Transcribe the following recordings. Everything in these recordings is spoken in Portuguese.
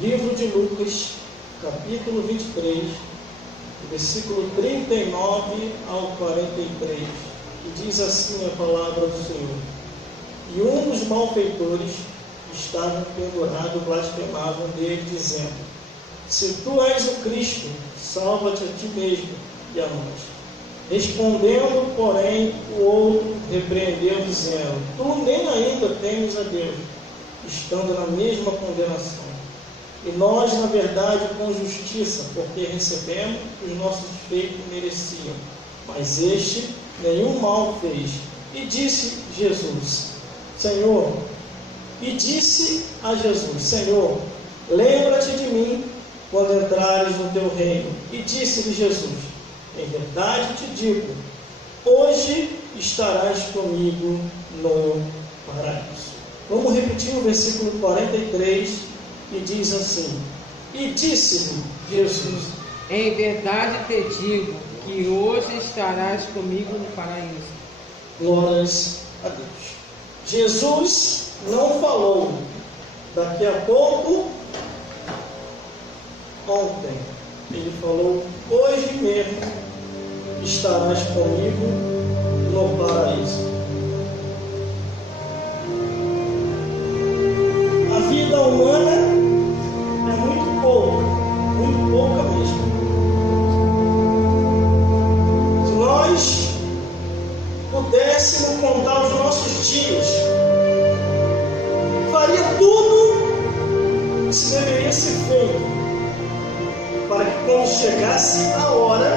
Livro de Lucas, capítulo 23, versículo 39 ao 43, que diz assim a palavra do Senhor: E um dos malfeitores estava pendurado, blasfemavam dele, dizendo: Se tu és o Cristo, salva-te a ti mesmo e a nós. Respondendo, porém, o outro repreendeu, dizendo: Tu nem ainda temes a Deus, estando na mesma condenação. E nós, na verdade, com justiça, porque recebemos o que os nossos feitos mereciam. Mas este nenhum mal fez. E disse a Jesus: Senhor, lembra-te de mim quando entrares no teu reino. E disse-lhe Jesus: Em verdade te digo, hoje estarás comigo no paraíso. Vamos repetir o versículo 43, e diz assim: E disse-lhe Jesus: Em verdade te digo que hoje estarás comigo no paraíso. Glórias a Deus. Jesus não falou daqui a pouco, ontem. Ele falou: hoje mesmo estarás comigo no paraíso. A vida humana é muito pouca mesmo. Se nós pudéssemos contar os nossos dias, faria tudo o que se deveria ser feito para que, quando chegasse a hora,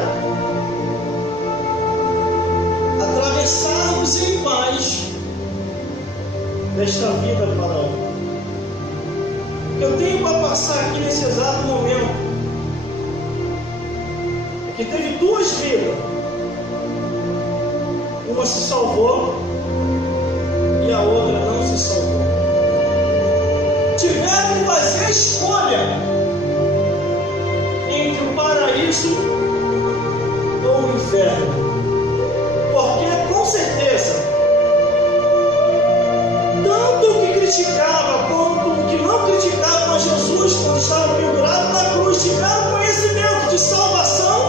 atravessarmos em paz desta vida para outra. O que eu tenho para passar aqui nesse exato momento é que teve duas vidas. Uma se salvou e a outra não se salvou. Tiveram que fazer a escolha entre o paraíso ou o inferno. Porque, com certeza, tanto o que criticava quanto o que não criticava a Jesus quando estava pendurado na cruz tiveram conhecimento de salvação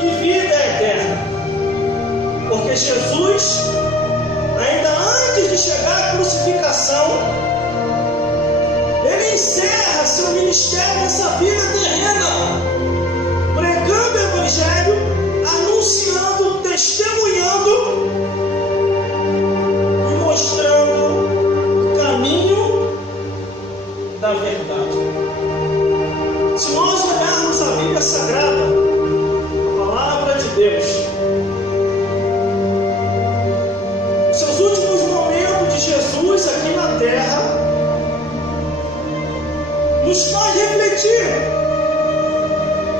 e vida eterna. Porque Jesus, ainda antes de chegar à crucificação, ele encerra seu ministério nessa vida terrena, pregando o Evangelho, anunciando, testemunhando e mostrando o caminho da verdade. Se nós olharmos a Bíblia Sagrada, a palavra de Deus, os seus últimos momentos de Jesus aqui na terra nos faz refletir.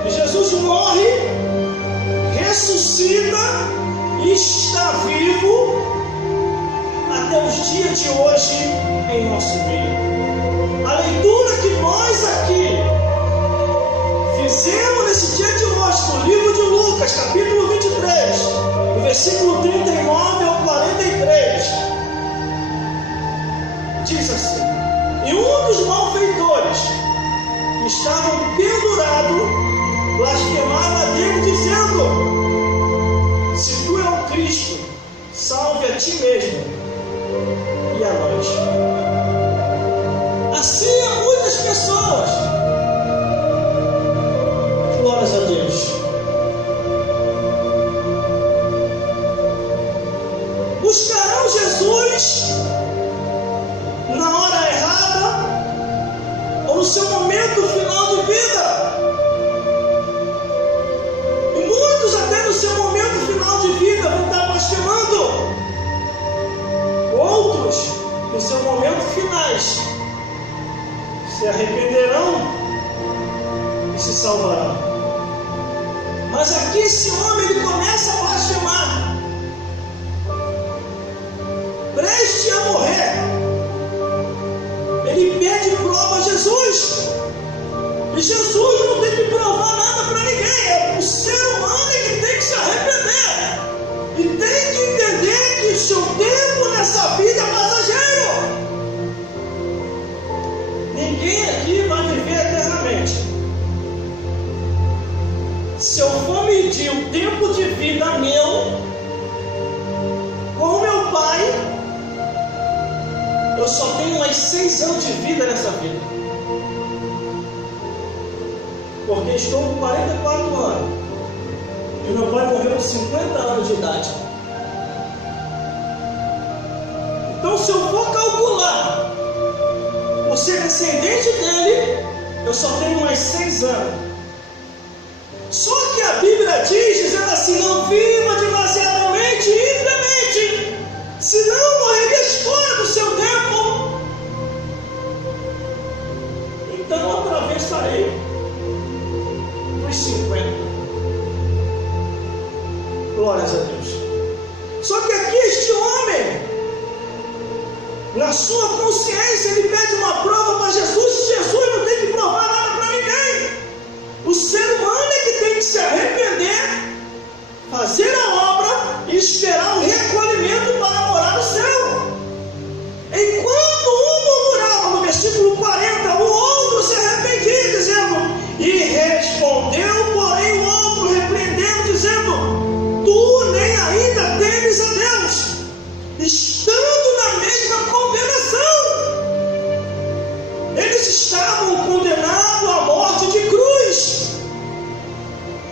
Jesus morre, ressuscita e está vivo até os dias de hoje em nosso meio. A leitura que nós aqui fizemos nesse dia de hoje, no livro de Lucas, capítulo 23, no versículo 39 ao 43, diz assim: E um dos malfeitores que estavam pendurados blasfemava a Deus, dizendo: Se tu é o Cristo, salve a ti mesmo e a nós. Assim há muitas pessoas, glórias a Deus, buscarão Jesus na hora errada ou no seu momento final de vida. E muitos até no seu momento final de vida vão estar blasfemando. Outros, no seu momento finais, se arrependerão e se salvarão. Mas aqui esse homem, ele começa a blasfemar, preste a morrer. Ele pede prova a Jesus, e Jesus não tem que provar nada para ninguém. É o ser humano que tem que se arrepender e tem que entender que o seu tempo nessa vida é passageiro. Ninguém aqui vai dividir o tempo de vida meu com o meu pai, eu só tenho mais 6 anos de vida nessa vida. Porque estou com 44 anos. E meu pai morreu com 50 anos de idade. Então, se eu for calcular por ser descendente dele, eu só tenho mais 6 anos. Só que a Bíblia diz, dizendo assim: não viva demasiadamente impiamente, senão morreria fora do seu tempo. Então eu atravessarei dos 50. Glórias a Deus. Só que aqui este homem, na sua consciência, ele pede uma prova para Jesus. Jesus não tem que provar nada para ninguém. O ser humano é que tem que se arrepender, fazer a obra e esperar o recolhimento para morar no céu. Enquanto um murmurava, no versículo 40, o outro se arrependia, dizendo: e respondeu, porém, o outro, repreendendo, dizendo: tu nem ainda temes a Deus, estando na mesma condenação. Eles estavam condenados à morte de cruz,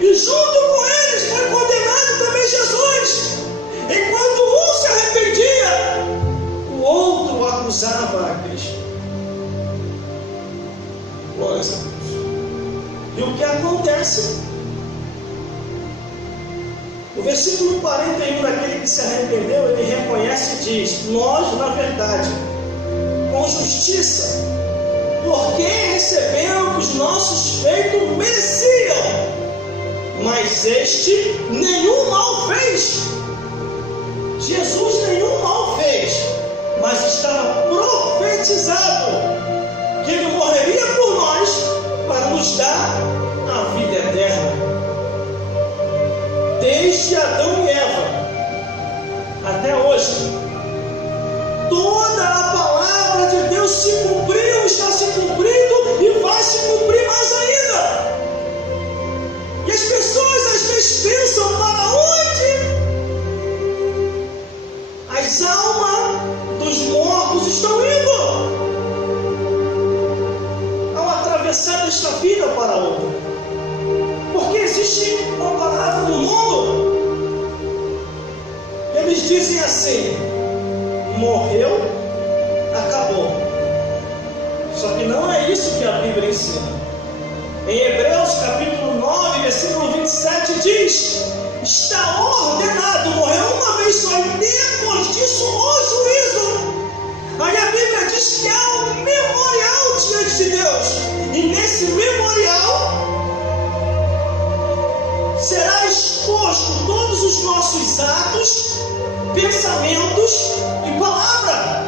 e junto com eles foi condenado também Jesus. Enquanto um se arrependia, o outro acusava a Cristo. Glória a Deus. E o que acontece? No versículo 41, daquele que se arrependeu, ele reconhece e diz: nós, na verdade, com justiça, porque recebemos os nossos feitos mereciam, mas este nenhum mal fez. Jesus nenhum mal fez, mas estava profetizado que ele morreria por nós para nos dar a vida eterna. Desde Adão e Eva até hoje, toda a palavra de Deus se cumpriu, está se cumprindo e vai se cumprir mais ainda. E as pessoas às vezes pensam: para onde as almas dos mortos estão indo ao atravessar desta vida para outra? Porque existe uma palavra no mundo, eles dizem assim: morreu, acabou. Só que não é isso que a Bíblia ensina. Em Hebreus capítulo 9, versículo 27 diz: está ordenado morrer uma vez só, e depois disso o juízo. Aí a Bíblia diz que há um memorial diante de Deus, e nesse memorial será exposto todos os nossos atos, pensamentos e palavra.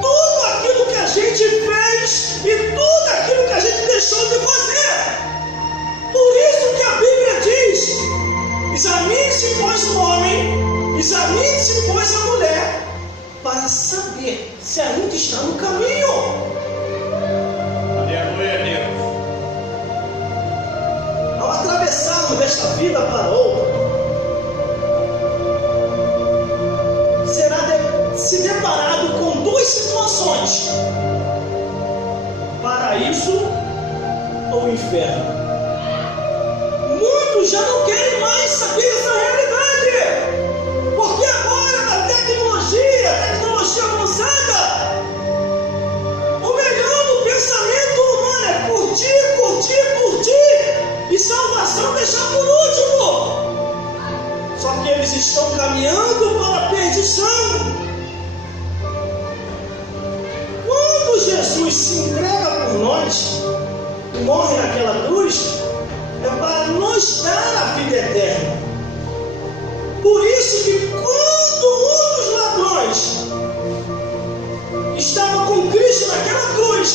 Tudo aquilo que a gente fez e tudo aquilo que a gente deixou de fazer. Por isso que a Bíblia diz: examine-se, pois, o homem, examine-se, pois, a mulher, para saber se ainda está no caminho. Aleluia, Deus. Ao atravessarmos desta vida para outra, será se deparado com duas situações: paraíso ou inferno. Muitos já não querem mais saber essa realidade, porque agora a tecnologia avançada, o melhor do pensamento humano é curtir, curtir, curtir, e salvação deixar por último. Só que eles estão caminhando para a perdição. Quando Jesus se entrega por nós e morre naquela cruz, é para nos dar a vida eterna. Por isso que quando um dos ladrões estava com Cristo naquela cruz,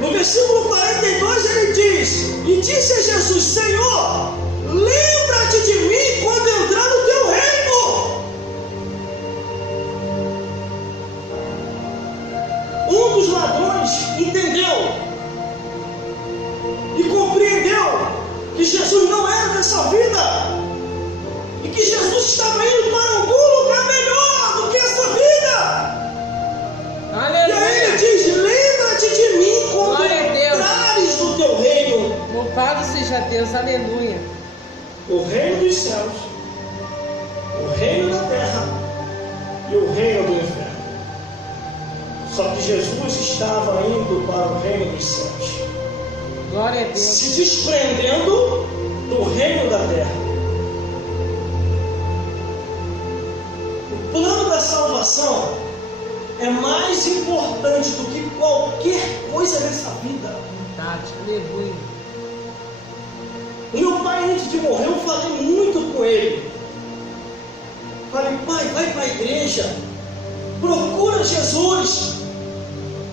no versículo 42 ele diz: e disse a Jesus: Senhor, lembra-te de mim quando entrar no teu reino. Um dos ladrões entendeu e compreendeu que Jesus não era dessa vida. Jesus estava indo para algum lugar melhor do que essa vida. Aleluia. E aí ele diz: lembra-te de mim quando Glória a Deus. entrares no teu reino. Louvado seja Deus, aleluia. O reino dos céus, o reino da terra e o reino do inferno. Só que Jesus estava indo para o reino dos céus, Glória a Deus. se desprendendo do reino da terra. O plano da salvação é mais importante do que qualquer coisa nessa vida. Verdade, aleluia. O meu pai, antes de morrer, eu falei muito com ele. Falei: pai, vai para a igreja, procura Jesus,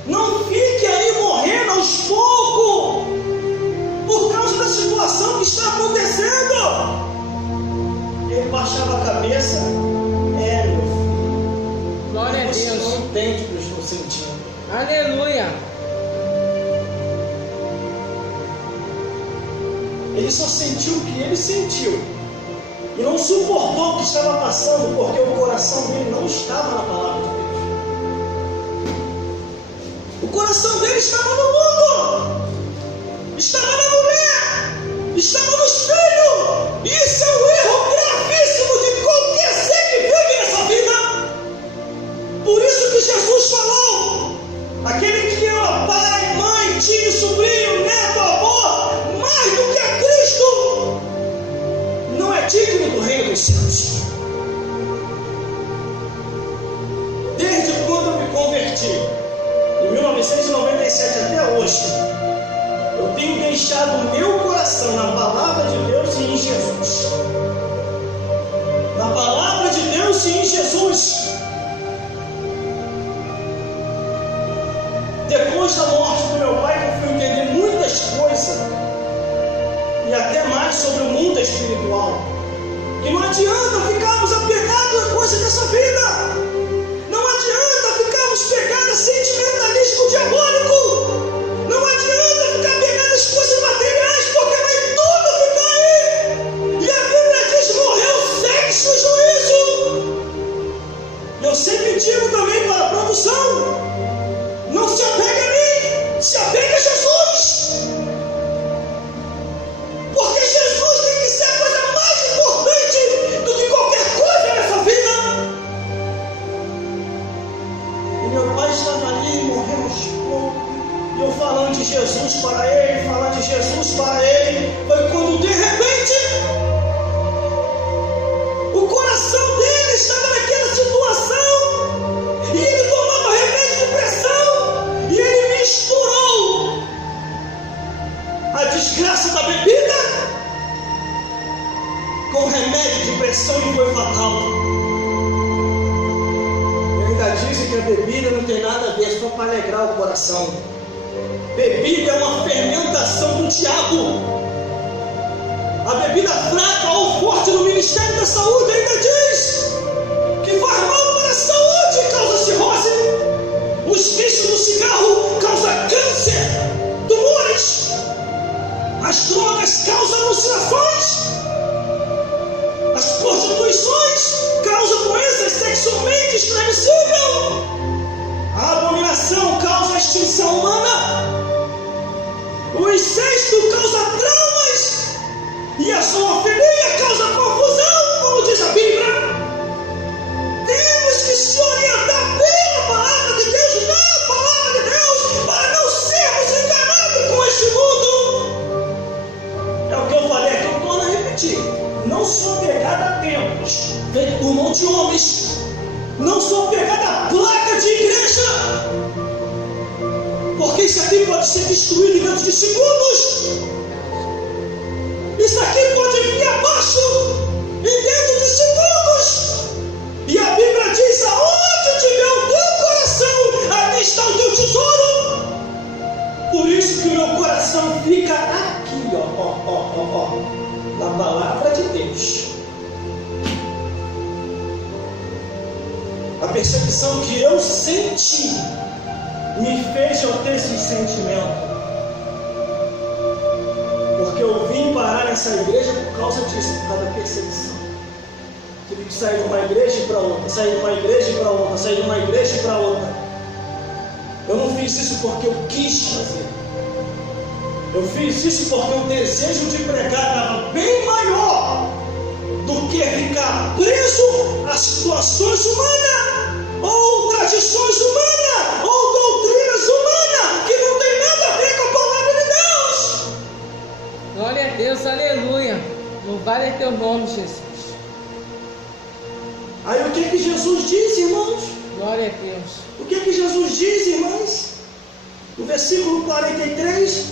não fique aí morrendo aos poucos, por causa da situação que está acontecendo. Ele baixava a cabeça: meu filho, Glória a você Deus. não entende o que eu estou sentindo. Aleluia. Ele só sentiu o que ele sentiu e não suportou o que estava passando, porque o coração dele não estava na palavra de Deus. O coração dele estava no mundo, estava na mulher, estava nos filhos. Isso é um erro gravíssimo de qualquer ser que vive nessa vida. Por isso que Jesus falou: aquele que ama pai, mãe, tio, sobrinho, neto, avô, mais do que a Cristo, não é digno do reino dos céus. Desde quando eu me converti, em 1997 até hoje, eu tenho deixado o meu coração na palavra de Deus e em Jesus. Na palavra de Deus e em Jesus. Depois da morte do meu pai, eu fui entender muitas coisas, e até mais sobre o mundo espiritual, que não adianta ficarmos apegados a coisas dessa vida, não adianta ficarmos pegados a sentimentalismo diabólico, não adianta ficar pegados às coisas materiais, porque vai tudo ficar aí. E a Bíblia diz: morreu o sexo, o juízo. E eu sempre digo também para a produção: não se apega a mim, se apega a Jesus. Porque Jesus tem que ser a coisa mais importante do que qualquer coisa nessa vida. E meu pai estava ali, morrendo aos poucos, e eu falando de Jesus para ele, falando de Jesus para ele. Foi quando de repente o coração dele estava naquela situação, e ele tomava remédio de pressão, e ele misturou a desgraça da bebida com remédio de pressão e foi fatal. E ainda dizem que a bebida não tem nada a ver, só para alegrar o coração. Bebida é uma fermentação do diabo. A bebida fraca ou forte no Ministério da Saúde ainda diz que faz mal para a saúde, causa cirrose. Os vícios do cigarro causam câncer, tumores. As drogas causam alucinações. As prostituições causam doenças sexualmente transmissíveis. A abominação causa extinção humana. O incesto causa traumas. E a zoofilia causa confusão, como diz a Bíblia. Temos que se orientar pela palavra de Deus, na palavra de Deus, para não sermos enganados com este mundo. É o que eu falei aqui, eu torno a repetir. Não sou pegado a templos feito por mão de homens. Não sou pegado a placa de igreja, porque isso aqui pode ser destruído dentro de segundos. Isso aqui pode vir abaixo em dentro de segundos. E a Bíblia diz: aonde tiver o teu coração, ali está o teu tesouro. Por isso que o meu coração fica aqui, na palavra de Deus. A percepção que eu senti me fez eu ter esse sentimento. Porque eu vim parar nessa igreja por causa disso, por causa da perseguição. Tive tive que sair de uma igreja para outra, sair de uma igreja para outra, sair de uma igreja para outra. Eu não fiz isso porque eu quis fazer. Eu fiz isso porque o desejo de pregar estava bem maior do que ficar preso a situações humanas, ou tradições humanas, ou doutrinas humanas, que não tem nada a ver com a palavra de Deus. Glória a Deus, aleluia. Louvado é teu nome, Jesus. Aí o que Jesus diz, irmãos? Glória a Deus. O que Jesus diz, irmãos? No versículo 43,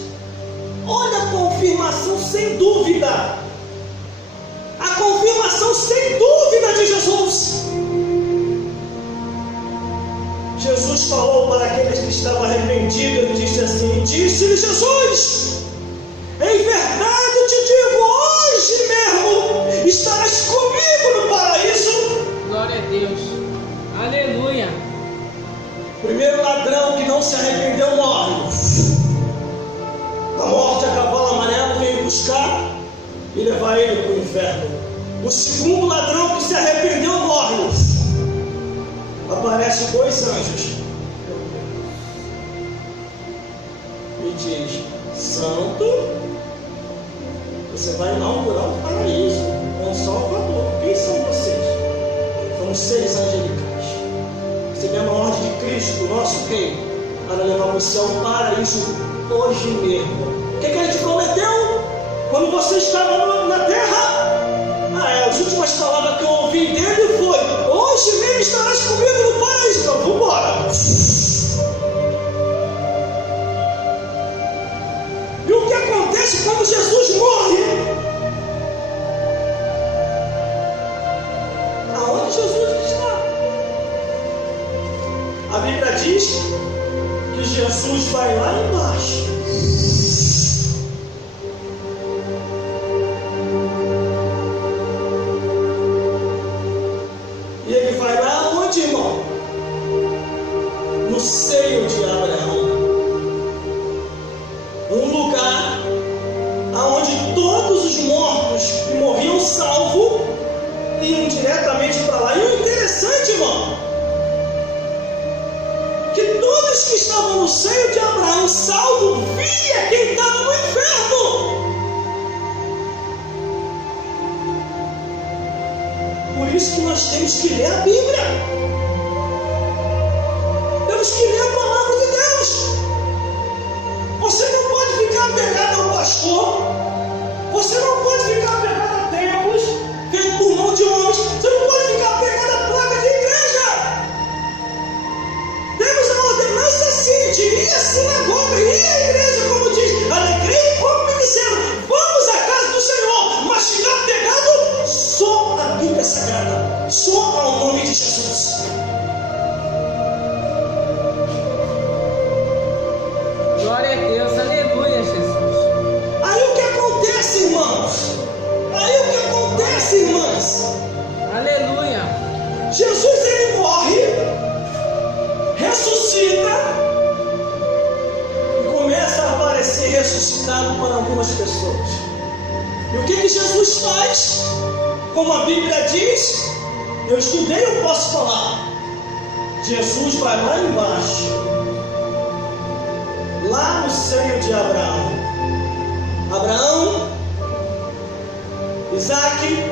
olha a confirmação sem dúvida. A confirmação sem dúvida de Jesus. Jesus falou para aqueles que estavam arrependidos, ele disse assim, disse-lhe Jesus, em verdade eu te digo, hoje mesmo estarás comigo no paraíso. Glória a Deus, aleluia. O primeiro ladrão que não se arrependeu morre. A morte a cavalo amarelo veio buscar e levar ele para o inferno. O segundo ladrão que se arrependeu morre. Aparecem 2 anjos e diz, santo, você vai inaugurar o paraíso com o Salvador. Quem são vocês? São os 6 angelicais. Recebemos a ordem de Cristo, nosso rei, para levar você ao paraíso hoje mesmo. O que ele te prometeu? Quando você estava na terra, as últimas palavras que eu ouvi dele foi, hoje mesmo estarás comigo no paraíso. Então, vamos embora. E o que acontece quando Jesus morre? Aonde Jesus está? A Bíblia diz que Jesus vai lá embaixo. E ele vai lá onde, irmão? No seio de Abraão. Um lugar onde todos os mortos que morriam salvos iam diretamente para lá. E o interessante, irmão, que todos que estavam no seio de Abraão salvo via quem estava no inferno. Por isso que nós temos que ler a Bíblia. Temos que ler a palavra de Deus. Você não pode ficar apegado ao pastor. Você não pode ficar apegado a templos feito por mão de homens. Você não pode ficar apegado à placa de igreja. Temos a ordenança sim de ir à sinagoga, ir à igreja, como diz, alegrei como me disseram, vamos à casa do Senhor, mas ficar apegado só à Bíblia Sagrada, só ao nome de Jesus. Glória a Deus, aleluia, Jesus. Aí o que acontece, irmãos? Aí o que acontece, irmãs? Aleluia. Jesus, ele morre, ressuscita e começa a aparecer ressuscitado para algumas pessoas. E o que Jesus faz? Como a Bíblia diz, eu estudei, eu posso falar. Jesus vai lá embaixo, lá no seio de Abraão. Abraão, Isaac,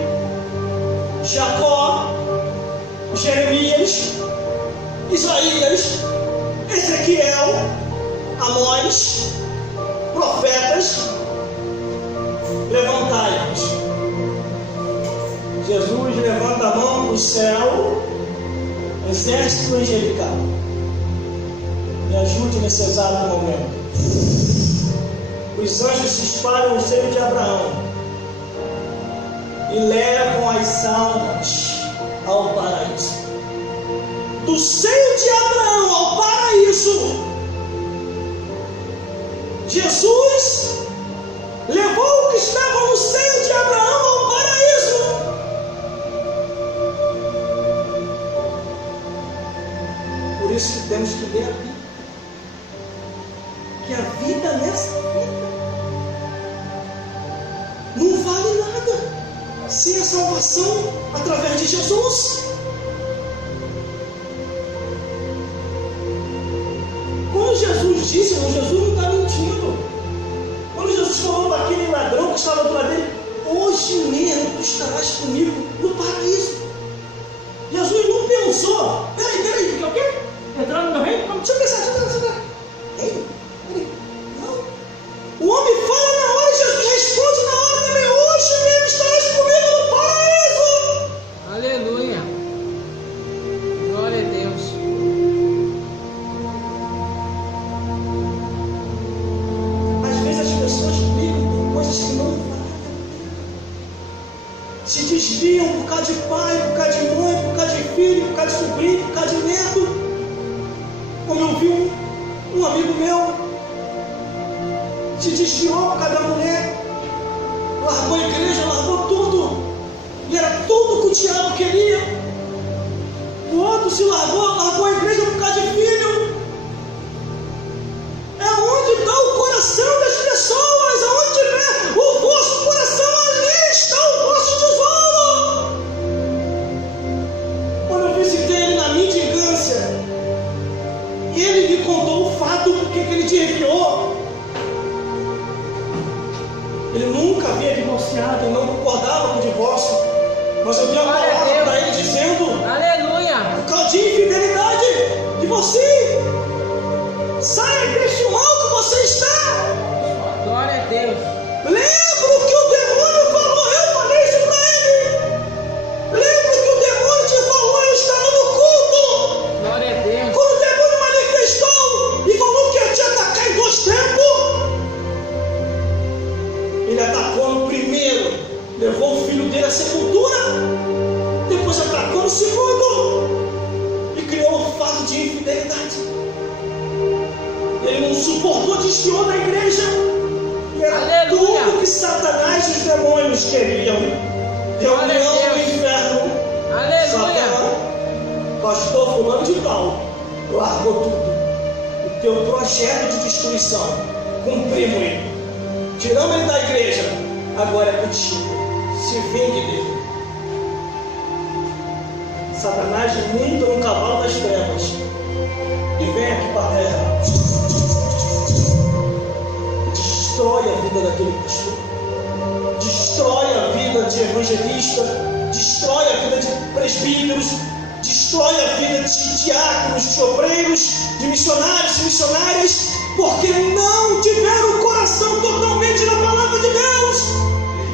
Jacó, Jeremias, Isaías, Ezequiel, Amós, profetas, levantai-vos. Jesus levanta a mão para o céu, exército angelical. Me ajude nesse exato momento. Os anjos se espalham no seio de Abraão e levam as almas ao paraíso. Do seio de Abraão ao paraíso, Jesus levou o que estava no seio de Abraão ao paraíso. Por isso que temos que ler a Bíblia. Que a vida nessa vida não vale nada sem a salvação através de Jesus. Quando Jesus disse, Jesus não está mentindo. Quando Jesus falou para aquele ladrão que estava do lado dele, hoje mesmo tu estarás comigo no paraíso. Jesus não pensou, peraí, quer o quê? Entrar no meu reino? Deixa eu pensar. Reino? Não. O homem fala na hora e Jesus responde na hora também, hoje mesmo estarás comigo no paraíso. Aleluia. Glória a Deus. Às vezes as pessoas brigam por coisas que não valem. Se desviam por causa de pai, por causa de mãe, por causa de filho, por causa de sobrinho, por causa de neto. Como eu vi um amigo meu se desviou por causa da mulher, largou a igreja, largou tudo, e era tudo que o diabo queria. O outro se largou a igreja por causa de filho. É onde está o coração das pessoas, aonde tiver o vosso coração, ali está o vosso tesouro. Quando eu visitei ele na mendigância, ele me contou o fato porque que ele desviou. Ele nunca havia divorciado, ele não concordava com o divórcio, mas eu dei uma palavra para ele dizendo, aleluia, por causa de infidelidade de você, saia deste mal que você está. Glória a Deus. Lembro que o demônio falou, eu falei isso para ele. Lembro que o demônio te falou, eu estava no culto. Glória a Deus. Quando o demônio manifestou e falou que ia te atacar em 2 tempos, ele atacou no primeiro, levou o filho dele à sepultura, depois atacou no segundo e criou o fato de infidelidade. Ele não suportou, desviou da igreja. E era aleluia, tudo que Satanás e os demônios queriam. Reunião no inferno. Aleluia. Satã, pastor fulano de tal, largou tudo. O teu projeto de destruição, cumprimos ele. Tiramos ele da igreja, agora é contigo. Se vingue dele. Satanás monta no cavalo das trevas e vem aqui para a terra. Destrói a vida daquele pastor, destrói a vida de evangelista, destrói a vida de presbíteros, destrói a vida de diáconos, de obreiros, de missionários e missionárias, porque não tiveram o coração totalmente na palavra de Deus,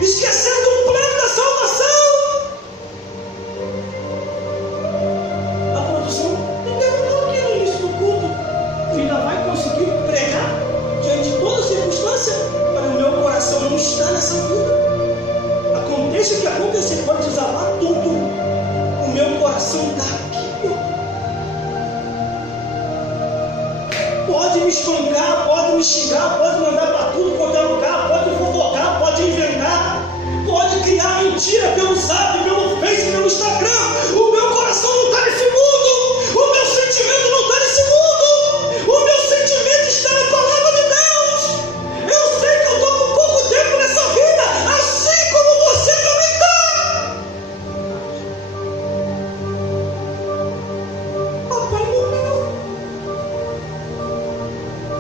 esquecendo o plano da salvação. A produção não aqui no início do culto, ainda vai conseguir pregar diante de toda circunstância, para o meu coração não estar nessa vida. Aconteça o que acontecer, pode desabar tudo, o meu coração está aqui. Pode me espancar, pode me xingar, pode mandar para tudo quanto é lugar, pode fofocar, pode inventar, pode criar mentira pelo Zap, pelo Face, pelo Instagram. O meu coração não está nesse mundo, o meu sentimento não está nesse mundo, o meu sentimento está na palavra de Deus. Eu sei que eu estou com pouco tempo nessa vida, assim como você também está. Papai morreu,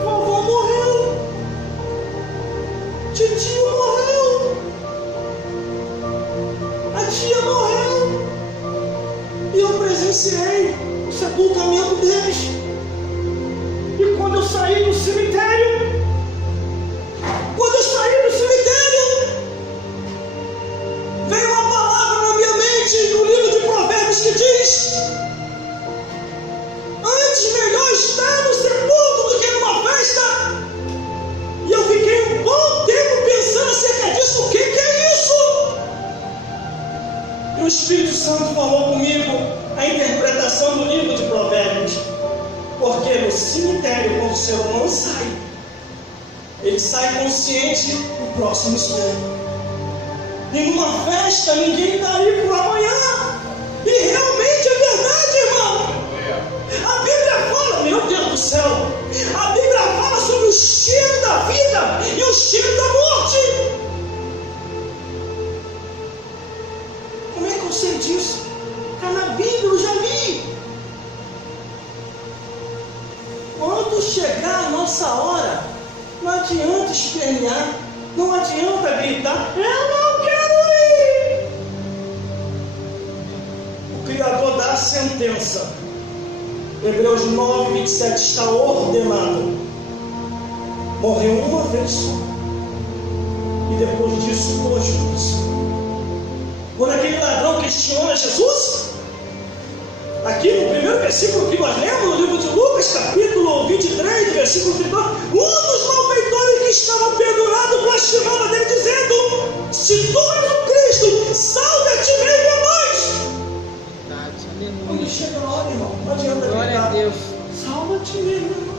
vovó morreu, titio morreu, a tia morreu, e eu presenciei o sepultamento deles. E quando eu saí do cemitério, veio uma palavra na minha mente, no livro de Provérbios, que diz: antes melhor estar no sepulcro do que numa festa. E eu fiquei um bom tempo pensando acerca disso. O que é isso? E o Espírito Santo falou comigo a interpretação do livro de Provérbios. Porque no cemitério, quando o ser humano sai, ele sai consciente do próximo instante. E numa festa ninguém está aí por amanhã. E realmente é verdade, irmão. A Bíblia fala, meu Deus do céu, a Bíblia fala sobre o cheiro da vida e o cheiro da morte. adianta espernear, não adianta gritar, eu não quero ir. O Criador dá a sentença. Hebreus 9, 27 está ordenado. Morreu uma vez só. E depois disso, o juízo. Quando aquele ladrão questiona Jesus, aqui no primeiro versículo que nós lemos, no livro de Lucas, capítulo 23, versículo 32, um dos malfeitores que estava pendurado blasfemava dele, dizendo: se tu és o Cristo, salve a ti mesmo e a nós. Quando chega na hora, irmão, não adianta gritar. Glória a Deus. Salva a ti mesmo e a nós.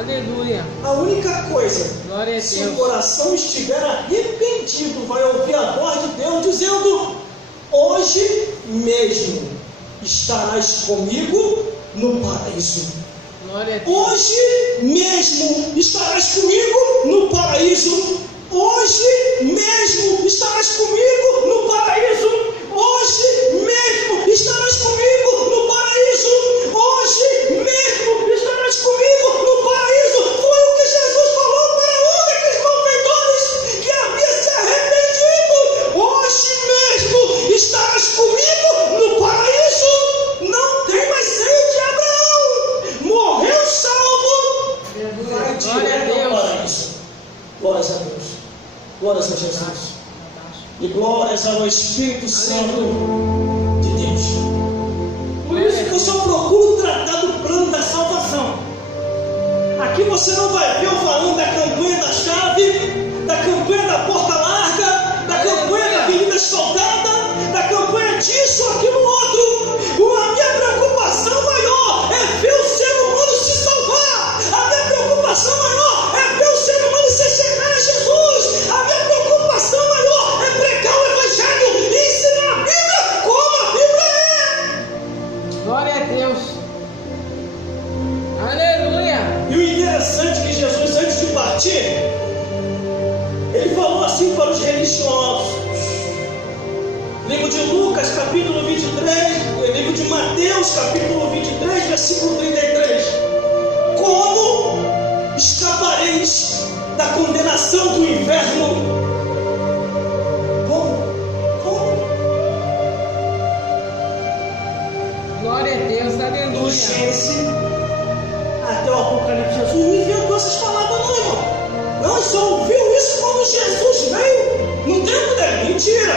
Aleluia. A única coisa, Glória a se Deus. o coração estiver arrependido, vai ouvir a voz de Deus dizendo: hoje mesmo estarás comigo no paraíso. Glória a Deus. Hoje mesmo estarás comigo no paraíso. Hoje mesmo estarás comigo no paraíso. Hoje mesmo estarás comigo no paraíso. Hoje mesmo estarás comigo no paraíso. Foi o que Jesus falou para um daqueles malfeitores que havia se arrependido. Hoje mesmo estarás comigo no paraíso. Não tem mais sede de Abraão. Morreu salvo. Vai direto ao paraíso. Glórias a Deus. Glórias a Jesus. E glórias ao Espírito Santo de Deus. Por isso que eu só procuro tratar do plano da salvação. Aqui você não vai ver eu falando da campanha da chave, da campanha da porta larga, da campanha da avenida asfaltada, da campanha disso, aquilo, outro. A minha preocupação maior é ver o ser humano se salvar. A minha preocupação maior é ver o ser humano se chegar a Jesus. A minha preocupação maior é pregar o Evangelho e ensinar a Bíblia como a Bíblia é. Glória a Deus. Aleluia. E o interessante é que Jesus, antes de partir, ele falou assim para os religiosos. Livro de Lucas, capítulo 23, livro de Mateus, capítulo 23, versículo 33. Como escapareis da condenação do inferno? Como? Glória a Deus. Do Aleluia. Gênesis até o Apocalipse. Jesus não inventou essas palavras não, irmão. Não, só ouviu isso quando Jesus veio no tempo da mentira.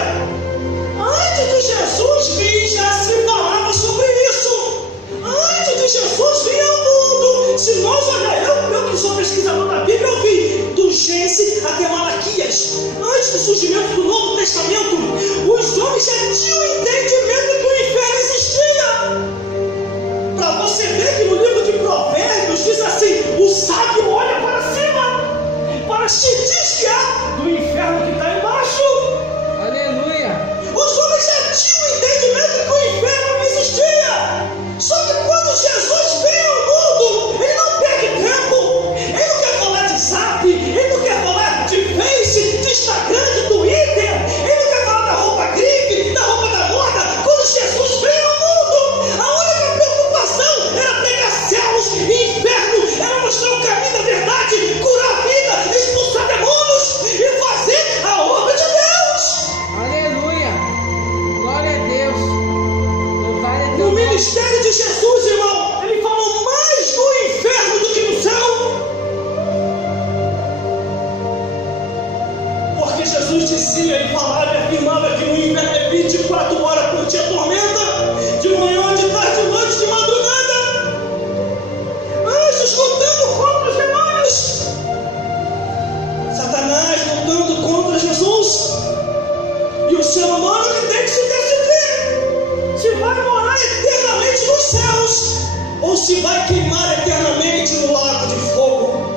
Antes de Jesus vir, já se falava sobre isso. Antes de Jesus vir ao mundo, se nós olharmos, eu que sou pesquisador da Bíblia, eu vi do Gênesis até Malaquias. Antes do surgimento do Novo Testamento, os homens já tinham entendimento que o inferno existia. Para você ver que no livro de Provérbios diz assim: o sábio olha para cima para se desviar do inferno que está embaixo. Aleluia. Os homens já tinham entendimento que o inferno não existia. Só que quando Jesus veio ao mundo, ele não perde tempo. Ele não quer falar de Zap, ele não quer falar de Face, de Instagram, de Twitter. Ele não quer falar da roupa grife, da roupa da moda. Quando Jesus veio ao mundo, a única preocupação era pregar céus e inferno, era mostrar o caminho da verdade, curar a vida, expulsar demônios e fazer a obra de Deus. Aleluia. Glória a Deus. Louvado é teu No nome. ministério de Jesus, irmão, ele falou mais no inferno do que no céu. Porque Jesus dizia e falava e afirmava que no inferno é 24 horas por dia tormenta, de manhã, de tarde, de noite, de madrugada. Anjos lutando contra os demônios. Satanás lutando contra Jesus. E o ser humano que tem que se decidir se vai morar eternamente nos céus ou se vai queimar eternamente no lago de fogo.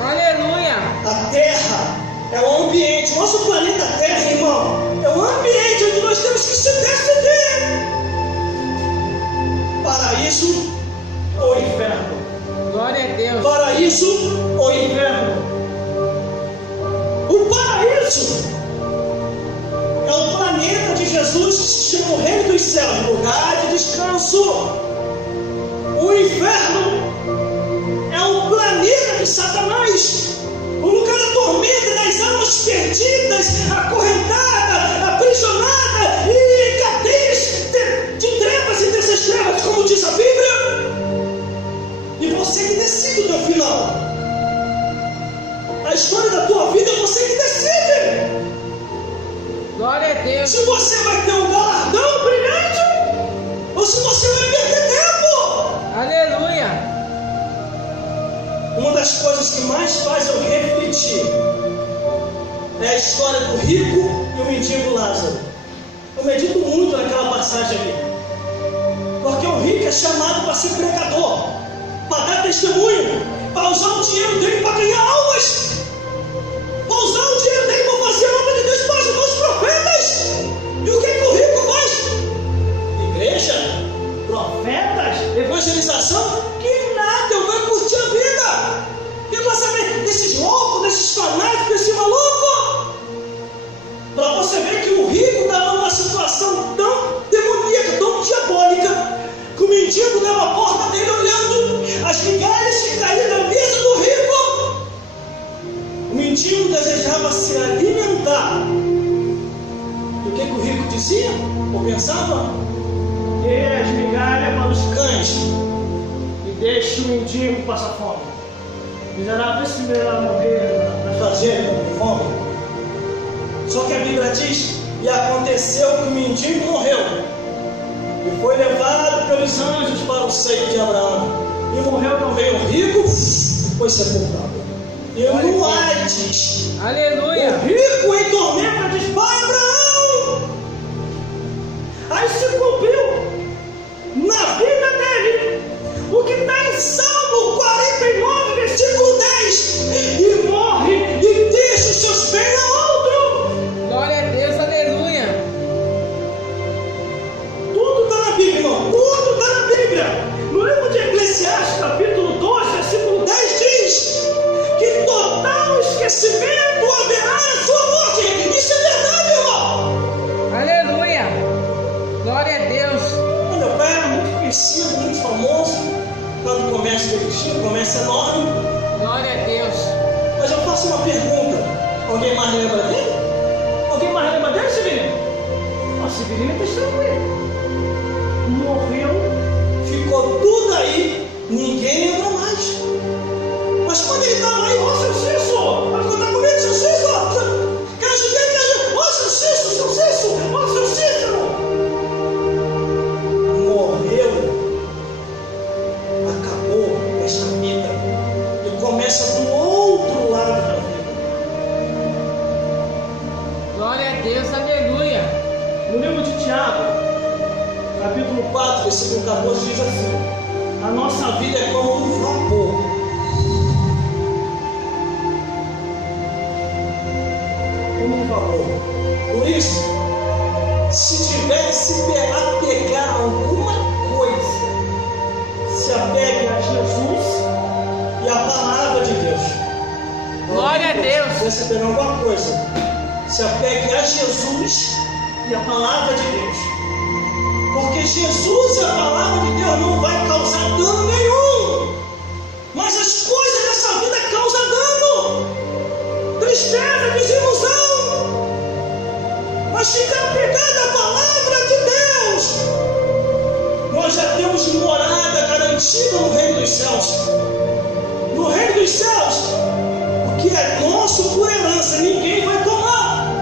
Aleluia. A Terra é o ambiente, nosso planeta Terra, irmão, é o ambiente onde nós temos que se decidir: paraíso ou inferno? Glória a Deus. Paraíso ou inferno? O paraíso é o planeta de Jesus que se chama o Reino dos Céus, lugar de descanso. O inferno é o planeta de Satanás, o trevas, acorrentada, aprisionada e em cadeias de trevas e dessas trevas, como diz a Bíblia. E você que decide o teu final. A história da tua vida é você que decide. Glória a Deus. Se você vai ter um galardão brilhante ou se você vai perder tempo. Aleluia. Uma das coisas que mais faz eu refletir é a história do rico e o mendigo Lázaro. Eu medito muito naquela passagem ali. Porque o rico é chamado para ser pregador, para dar testemunho, para usar o dinheiro dele para ganhar almas, para usar o dinheiro dele para fazer a obra de Deus, para ajudar os profetas. E o que o rico faz? Igreja, profetas, evangelização, que nada, eu vou curtir a vida. Eu vou saber desses loucos, desses fanáticos, desse maluco. Para você ver que o rico está numa situação tão demoníaca, tão diabólica, que o mendigo estava à porta dele olhando as migalhas que caíam na mesa do rico. O mendigo desejava se alimentar. E o que o rico dizia? Ou pensava? Dê as migalhas para os cães e deixe o mendigo passar fome. Miserável, esse melhor morrer na fazenda com fome. Só que a Bíblia diz: e aconteceu que o mendigo morreu e foi levado pelos anjos para o seio de Abraão. E morreu também o rico, foi sepultado. E no Hades, aleluia, o rico em tormenta diz: Pai Abraão. Aí se cumpriu na vida dele o que está em Salmo 49, versículo 10: e morre e deixa os seus bens a outro. Glória a Deus, aleluia. Tudo está na Bíblia, irmão. Tudo está na Bíblia. No livro de Eclesiastes, capítulo 12, versículo 10 diz que total esquecimento haverá na sua morte. Isso é verdade, irmão. Aleluia. Glória a Deus. Meu pai era muito conhecido, muito famoso lá no comércio que ele tinha, um comércio enorme. Glória a Deus. Mas eu faço uma pergunta: alguém mais lembra dele? Alguém mais lembra dele, Severino? Ó, Severino é testemunha. Morreu, ficou tudo aí, ninguém lembra mais. Mas quando ele estava aí, ó, seu Cício, vai contar comigo, seu Cício, quero ajudar, ó, seu Cício, ó, seu Cício. Morreu, acabou esta vida e começa do outro lado da vida. Glória a Deus, aleluia. No livro de Tiago, capítulo 4, versículo 14, diz assim: a nossa vida é como um vapor. Como um vapor. Por isso, se tiver que se apegar a alguma coisa, se apegue a Jesus e a palavra de Deus. Glória a Deus. Se você pegar alguma coisa, se apegue a Jesus e a palavra de Deus. Porque Jesus e a palavra de Deus não vai causar dano nenhum. Mas as coisas dessa vida causam dano, tristeza, desilusão. Mas fica apegado à palavra de Deus. Nós já temos morada garantida no reino dos céus. No reino dos céus, o que é nosso por herança, ninguém vai tomar.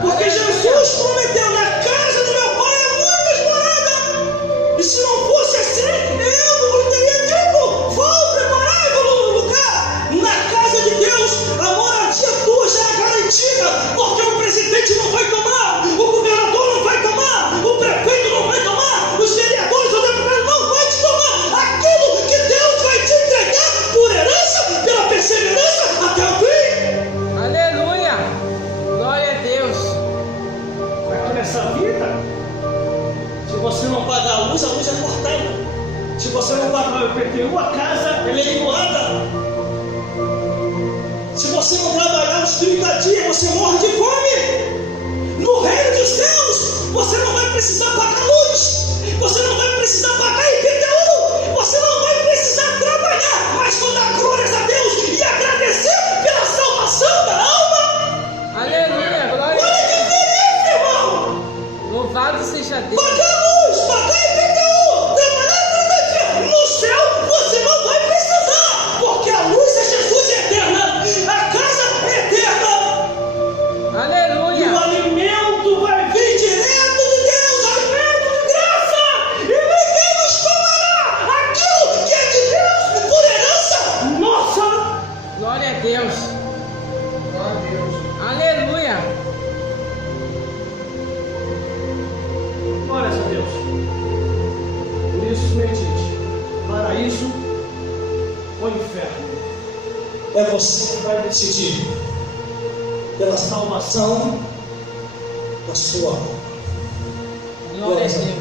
Porque Jesus prometeu: na casa do meu pai há muitas moradas. E se não fosse assim, eu não teria dito: vou preparar um lugar. Na casa de Deus, a moradia tua já é garantida. Porque o presidente não vai tomar, o governador não vai tomar, o prefeito não vai tomar, os vereadores, o deputado não vai te tomar. Aquilo que Deus vai te entregar por herança, pela perseverança até o fim. Aleluia. Glória a Deus. Aqui nessa vida, se você não pagar a luz é cortada. Se você não pagar o IPTU, a casa é leiloada. Se você não trabalhar os 30 dias, você morre de fome. No reino dos céus, você não vai precisar pagar luz, você não vai precisar pagar IPTU, você não vai precisar trabalhar, mas só dar glórias a Deus e agradecer pela salvação da alma. Aleluia. Glória Aleluia. Glórias a Deus. Por isso, medite. Paraíso ou inferno? É você que vai decidir pela salvação da sua alma. Glória a Deus.